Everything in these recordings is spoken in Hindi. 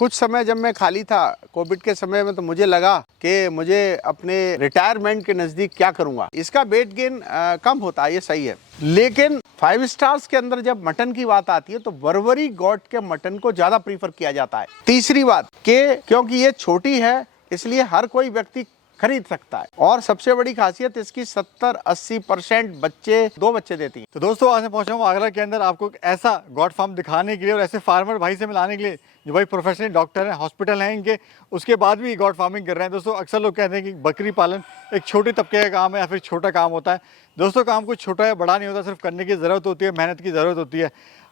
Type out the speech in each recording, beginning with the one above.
कुछ समय जब मैं खाली था कोविड के समय में, तो मुझे लगा कि मुझे अपने रिटायरमेंट के नज़दीक क्या करूंगा। इसका वेट गेन कम होता है, ये सही है, लेकिन 5 स्टार्स के अंदर जब मटन की बात आती है तो बर्बरी गॉट के मटन को ज़्यादा प्रीफर किया जाता है। तीसरी बात कि क्योंकि ये छोटी है इसलिए हर कोई व्यक्ति खरीद सकता है, और सबसे बड़ी खासियत इसकी 70-80% बच्चे 2 बच्चे देती है। तो दोस्तों आज मैं पहुंचा हूँ आगरा के अंदर आपको एक ऐसा गॉड फार्म दिखाने के लिए और ऐसे फार्मर भाई से मिलाने के लिए जो भाई प्रोफेशनल डॉक्टर हैं, हॉस्पिटल हैं इनके, उसके बाद भी गॉड फार्मिंग कर रहे हैं। दोस्तों अक्सर लोग कहते हैं कि बकरी पालन एक छोटे तबके का काम है या फिर छोटा काम होता है। दोस्तों काम कुछ छोटा या बड़ा नहीं होता, सिर्फ करने की ज़रूरत होती है, मेहनत की ज़रूरत होती है।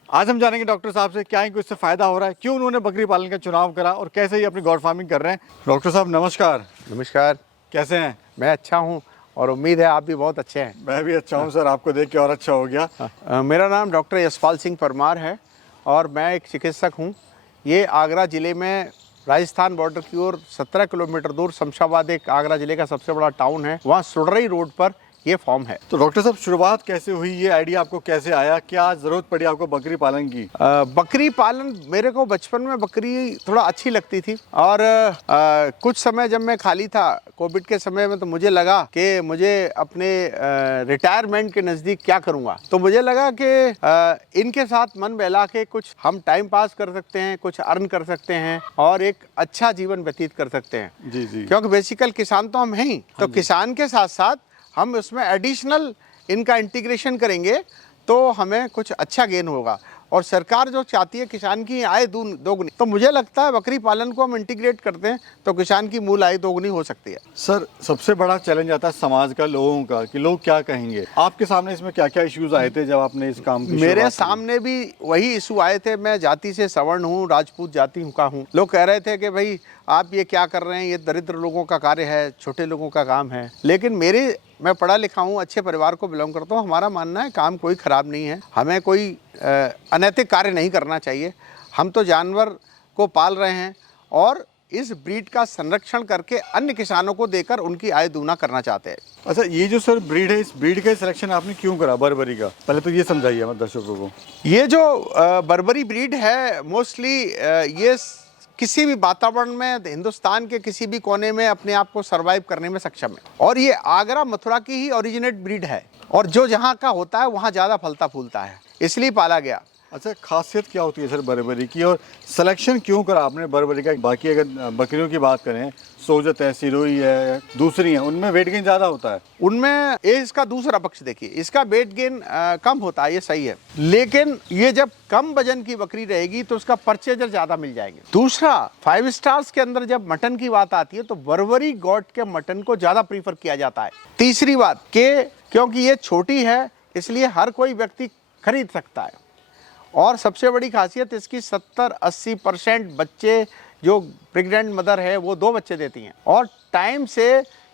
आज हम जानेंगे डॉक्टर साहब से क्या इनको इससे फ़ायदा हो रहा है, क्यों उन्होंने बकरी पालन का चुनाव करा और कैसे ही अपनी गॉड फार्मिंग कर रहे हैं। डॉक्टर साहब नमस्कार। नमस्कार। कैसे हैं? मैं अच्छा हूँ और उम्मीद है आप भी बहुत अच्छे हैं। मैं भी अच्छा हूँ सर, आपको देख के और अच्छा हो गया। मेरा नाम डॉक्टर यशपाल सिंह परमार है और मैं एक चिकित्सक हूँ। ये आगरा ज़िले में राजस्थान बॉर्डर की ओर 17 किलोमीटर दूर शमशाबाद एक आगरा ज़िले का सबसे बड़ा टाउन है, वहाँ सुडरई रोड पर ये फॉर्म है। तो डॉक्टर साहब शुरुआत कैसे हुई, ये आइडिया आपको कैसे आया, क्या ज़रूरत पड़ी आपको बकरी पालन की? बकरी पालन मेरे को बचपन में बकरी थोड़ा अच्छी लगती थी, और कुछ समय जब मैं खाली था कोविड के समय में, तो मुझे लगा कि मुझे अपने रिटायरमेंट के नज़दीक क्या करूँगा। तो मुझे लगा कि इनके साथ मन बहला के कुछ हम टाइम पास कर सकते हैं, कुछ अर्न कर सकते हैं और एक अच्छा जीवन व्यतीत कर सकते हैं। जी जी। क्योंकि बेसिकल किसान तो हम हैं ही, तो किसान के साथ साथ हम उसमें एडिशनल इनका इंटीग्रेशन करेंगे तो हमें कुछ अच्छा गेन होगा, और सरकार जो चाहती है किसान की आय दोगुनी, तो मुझे लगता है बकरी पालन को हम इंटीग्रेट करते हैं तो किसान की मूल आय दोगुनी हो सकती है। सर सबसे बड़ा चैलेंज आता है समाज का, लोगों का, कि लोग क्या कहेंगे। आपके सामने इसमें क्या क्या इश्यूज आए थे जब आपने इस काम की? मेरे सामने भी वही इशू आए थे। मैं जाति से सवर्ण हूँ, राजपूत जाति का हूँ। लोग कह रहे थे कि भाई आप ये क्या कर रहे हैं, ये दरिद्र लोगों का कार्य है, छोटे लोगों का काम है। लेकिन मैं पढ़ा लिखा हूँ, अच्छे परिवार को बिलोंग करता हूँ। हमारा मानना है काम कोई ख़राब नहीं है, हमें कोई अनैतिक कार्य नहीं करना चाहिए। हम तो जानवर को पाल रहे हैं और इस ब्रीड का संरक्षण करके अन्य किसानों को देकर उनकी आय दूना करना चाहते हैं। अच्छा, ये जो सर ब्रीड है, इस ब्रीड का सिलेक्शन आपने क्यों करा बर्बरी का? पहले तो ये समझाइए हमारे दर्शकों को। ये जो बर्बरी ब्रीड है, मोस्टली ये किसी भी वातावरण में हिंदुस्तान के किसी भी कोने में अपने आप को सरवाइव करने में सक्षम है, और ये आगरा मथुरा की ही ओरिजिनेट ब्रीड है, और जो जहाँ का होता है वहाँ ज़्यादा फलता फूलता है, इसलिए पाला गया। अच्छा, खासियत क्या होती है सर बर्बरी की, और सिलेक्शन क्यों करा आपने बर्बरी का? बाकी अगर बकरियों की बात करें, सोजत है, सिरोही है, दूसरी हैं, उनमें वेट गेन ज़्यादा होता है। उनमें ये इसका दूसरा पक्ष देखिए, इसका वेट गेन कम होता है, ये सही है, लेकिन ये जब कम वजन की बकरी रहेगी तो उसका परचेजर ज़्यादा मिल जाएंगे। दूसरा, 5 स्टार्स के अंदर जब मटन की बात आती है तो बर्बरी गॉट के मटन को ज़्यादा प्रीफर किया जाता है। तीसरी बात कि क्योंकि ये छोटी है इसलिए हर कोई व्यक्ति खरीद सकता है, और सबसे बड़ी खासियत इसकी 70-80% बच्चे जो प्रेग्नेंट मदर है वो 2 बच्चे देती हैं, और टाइम से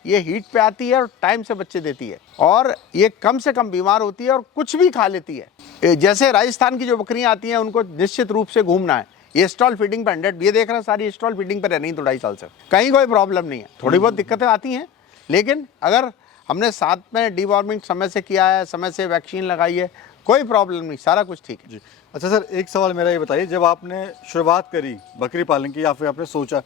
ये हीट पे आती है और टाइम से बच्चे देती है, और ये कम से कम बीमार होती है और कुछ भी खा लेती है। जैसे राजस्थान की जो बकरियां आती हैं उनको निश्चित रूप से घूमना है, ये स्टॉल फीडिंग पर 100, ये देख रहे हैं सारी स्टॉल फीडिंग पर है, नहीं तो 2.5 साल से कहीं कोई प्रॉब्लम नहीं है। थोड़ी बहुत दिक्कतें आती हैं, लेकिन अगर हमने साथ में डिवॉर्मिंग समय से किया है, समय से वैक्सीन लगाई है, कोई प्रॉब्लम नहीं, सारा कुछ ठीक है जी। अच्छा सर, एक सवाल मेरा ये बताइए, जब आपने शुरुआत करी बकरी पालन की या फिर आपने सोचा,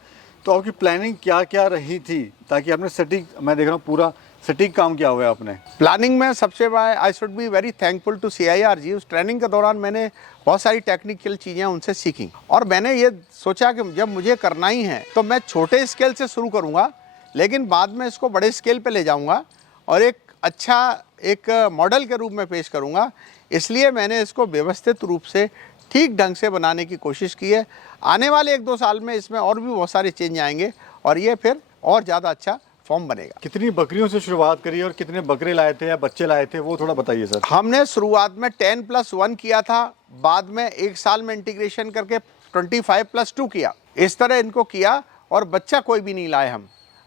तो आपकी प्लानिंग क्या क्या रही थी, ताकि आपने सटीक, मैं देख रहा हूँ पूरा सटीक काम किया हुआ है आपने प्लानिंग में? सबसे बड़ा I should be very thankful to CIRG। उस ट्रेनिंग के दौरान मैंने बहुत सारी टेक्निकल चीज़ें उनसे सीखी, और मैंने ये सोचा कि जब मुझे करना ही है तो मैं छोटे स्केल से शुरू करूँगा, लेकिन बाद में इसको बड़े स्केल पे ले जाऊँगा और एक अच्छा एक मॉडल के रूप में पेश करूँगा। इसलिए मैंने इसको व्यवस्थित रूप से ठीक ढंग से बनाने की कोशिश की है। आने वाले 1-2 साल में इसमें और भी बहुत सारे चेंज आएंगे और ये फिर और ज़्यादा अच्छा फॉर्म बनेगा। कितनी बकरियों से शुरुआत करी और कितने बकरे लाए थे या बच्चे लाए थे, वो थोड़ा बताइए सर। हमने शुरुआत में 10+1 किया था, बाद में 1 साल में इंटीग्रेशन करके 25+2 किया, इस तरह इनको किया, और बच्चा कोई भी नहीं लाए।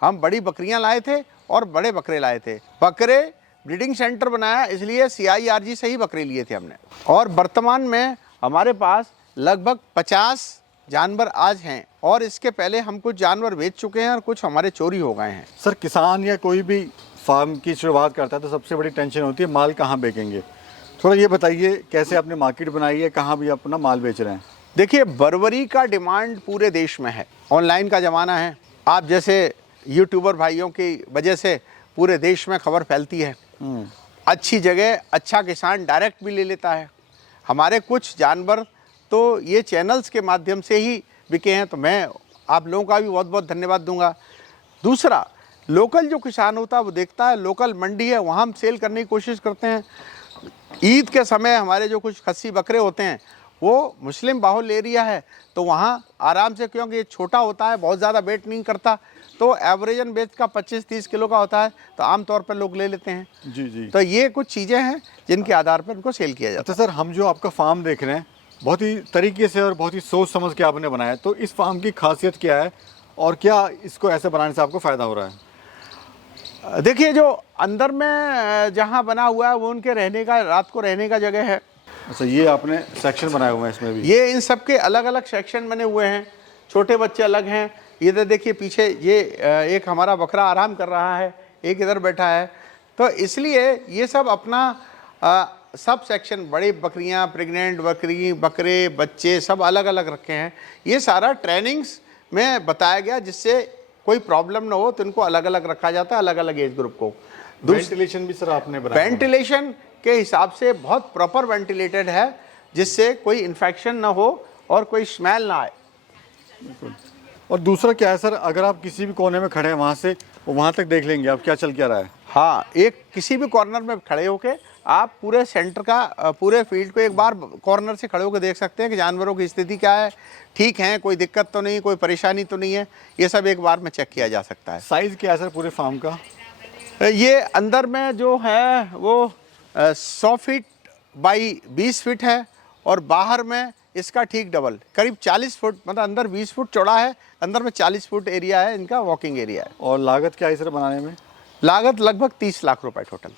हम बड़ी बकरियां लाए थे और बड़े बकरे लाए थे। बकरे ब्रीडिंग सेंटर बनाया, इसलिए CIRG से ही बकरे लिए थे हमने, और वर्तमान में हमारे पास लगभग 50 जानवर आज हैं, और इसके पहले हम कुछ जानवर बेच चुके हैं और कुछ हमारे चोरी हो गए हैं। सर किसान या कोई भी फार्म की शुरुआत करता है तो सबसे बड़ी टेंशन होती है माल कहाँ बेचेंगे। थोड़ा ये बताइए कैसे आपने मार्केट बनाई है, कहाँ भी अपना माल बेच रहे हैं? देखिए, बर्बरी का डिमांड पूरे देश में है। ऑनलाइन का ज़माना है, आप जैसे यूट्यूबर भाइयों की वजह से पूरे देश में खबर फैलती है। अच्छी जगह अच्छा किसान डायरेक्ट भी ले लेता है। हमारे कुछ जानवर तो ये चैनल्स के माध्यम से ही बिके हैं, तो मैं आप लोगों का भी बहुत बहुत धन्यवाद दूंगा। दूसरा, लोकल जो किसान होता है वो देखता है लोकल मंडी है, वहाँ हम सेल करने की कोशिश करते हैं। ईद के समय हमारे जो कुछ खस्सी बकरे होते हैं वो मुस्लिम बाहुल एरिया है, तो वहाँ आराम से, क्योंकि ये छोटा होता है, बहुत ज़्यादा वेट नहीं करता, तो एवरेजन वेट का 25-30 किलो का होता है, तो आमतौर पर लोग ले लेते हैं। जी जी। तो ये कुछ चीज़ें हैं जिनके आधार पर उनको सेल किया जाता है। अच्छा सर, हम जो आपका फार्म देख रहे हैं बहुत ही तरीके से और बहुत ही सोच समझ के आपने बनाया है, तो इस फार्म की खासियत क्या है और क्या इसको ऐसे बनाने से आपको फ़ायदा हो रहा है? देखिए, जो अंदर में जहाँ बना हुआ है वो उनके रहने का, रात को रहने का जगह है। अच्छा, ये आपने सेक्शन बनाए हुए हैं इसमें भी? ये इन सब के अलग अलग सेक्शन बने हुए हैं। छोटे बच्चे अलग हैं। इधर देखिए पीछे ये एक हमारा बकरा आराम कर रहा है, एक इधर बैठा है। तो इसलिए ये सब अपना सब सेक्शन, बड़ी बकरियां, प्रेग्नेंट बकरी, बकरे, बच्चे सब अलग अलग रखे हैं। ये सारा ट्रेनिंग्स में बताया गया, जिससे कोई प्रॉब्लम ना हो, तो इनको अलग अलग रखा जाता है, अलग अलग एज ग्रुप को। वेंटिलेशन भी सर आपने बनाया? वेंटिलेशन के हिसाब से बहुत प्रॉपर वेंटिलेटेड है, जिससे कोई इन्फेक्शन ना हो और कोई स्मेल ना आए। और दूसरा क्या है सर, अगर आप किसी भी कोने में खड़े हैं वहाँ से वहाँ तक देख लेंगे आप क्या चल क्या रहा है? हाँ, एक किसी भी कॉर्नर में खड़े होके आप पूरे सेंटर का, पूरे फील्ड को एक बार कॉर्नर से खड़े होकर देख सकते हैं कि जानवरों की स्थिति क्या है, ठीक है, कोई दिक्कत तो नहीं, कोई परेशानी तो नहीं है। ये सब एक बार में चेक किया जा सकता है। साइज़ क्या है सर पूरे फार्म का? ये अंदर में जो है वो 100 फीट बाई 20 फीट है, और बाहर में इसका ठीक डबल, करीब 40 फुट, मतलब अंदर 20 फुट चौड़ा है, अंदर में 40 फुट एरिया है, इनका वॉकिंग एरिया है। और लागत क्या है सर बनाने में? लागत लगभग 30 लाख रुपए टोटल।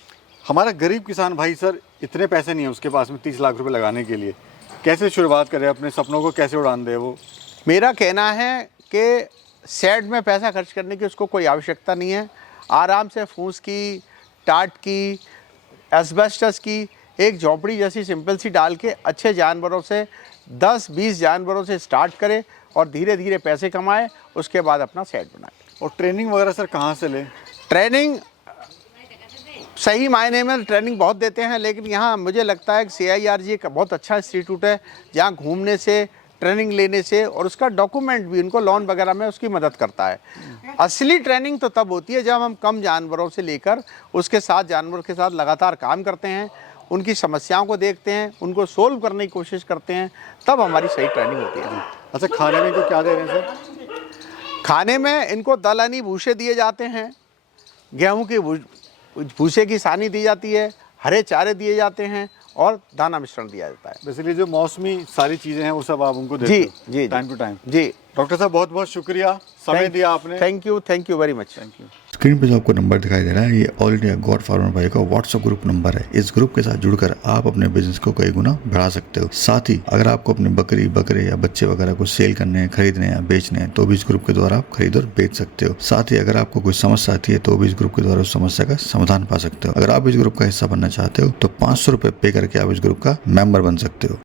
हमारा गरीब किसान भाई सर, इतने पैसे नहीं है उसके पास में 30 लाख रुपए लगाने के लिए, कैसे शुरुआत करे, अपने सपनों को कैसे उड़ान दे वो? मेरा कहना है कि शेड में पैसा खर्च करने की उसको कोई आवश्यकता नहीं है। आराम से फूस की, टाट की, एस्बेस्टस की एक झोपड़ी जैसी सिंपल सी डाल के अच्छे जानवरों से 10-20 जानवरों से स्टार्ट करे और धीरे धीरे पैसे कमाए, उसके बाद अपना शेड बनाए। और ट्रेनिंग वगैरह सर कहाँ से लें? ट्रेनिंग सही मायने में ट्रेनिंग बहुत देते हैं, लेकिन यहाँ मुझे लगता है कि CIRG एक बहुत अच्छा इंस्टीट्यूट है, जहाँ घूमने से, ट्रेनिंग लेने से और उसका डॉक्यूमेंट भी उनको लोन वगैरह में उसकी मदद करता है। असली ट्रेनिंग तो तब होती है जब हम कम जानवरों से लेकर उसके साथ, जानवर के साथ लगातार काम करते हैं, उनकी समस्याओं को देखते हैं, उनको सोल्व करने की कोशिश करते हैं, तब हमारी सही ट्रेनिंग होती है। अच्छा, खाने में इनको क्या दे रहे हैं सर? खाने में इनको दलहनी भूसे दिए जाते हैं, गेहूं के भूसे की सानी दी जाती है, हरे चारे दिए जाते हैं और दाना मिश्रण दिया जाता है। बेसिकली जो मौसमी सारी चीज़ें हैं वो सब आप उनको देते जी हो जी टाइम टू टाइम? जी। डॉक्टर साहब बहुत बहुत शुक्रिया, समय दिया आपने। Thank you very much. Thank you. Screen पे जो आपको नंबर दिखाई दे रहा है, ये ऑल इंडिया गॉड फार्मर भाई का व्हाट्सएप ग्रुप नंबर है। इस ग्रुप के साथ जुड़कर आप अपने बिजनेस को कई गुना बढ़ा सकते हो। साथ ही अगर आपको अपने बकरी, बकरे या बच्चे वगैरह को सेल करने हैं, खरीदने हैं, बेचने हैं, तो भी इस ग्रुप के द्वारा आप खरीद और बेच सकते हो। साथ ही अगर आपको कोई समस्या आती है तो भी इस ग्रुप के द्वारा उस समस्या का समाधान पा सकते हो। अगर आप इस ग्रुप का हिस्सा बनना चाहते हो तो 500 रुपये पे करके आप इस ग्रुप का मेंबर बन सकते हो।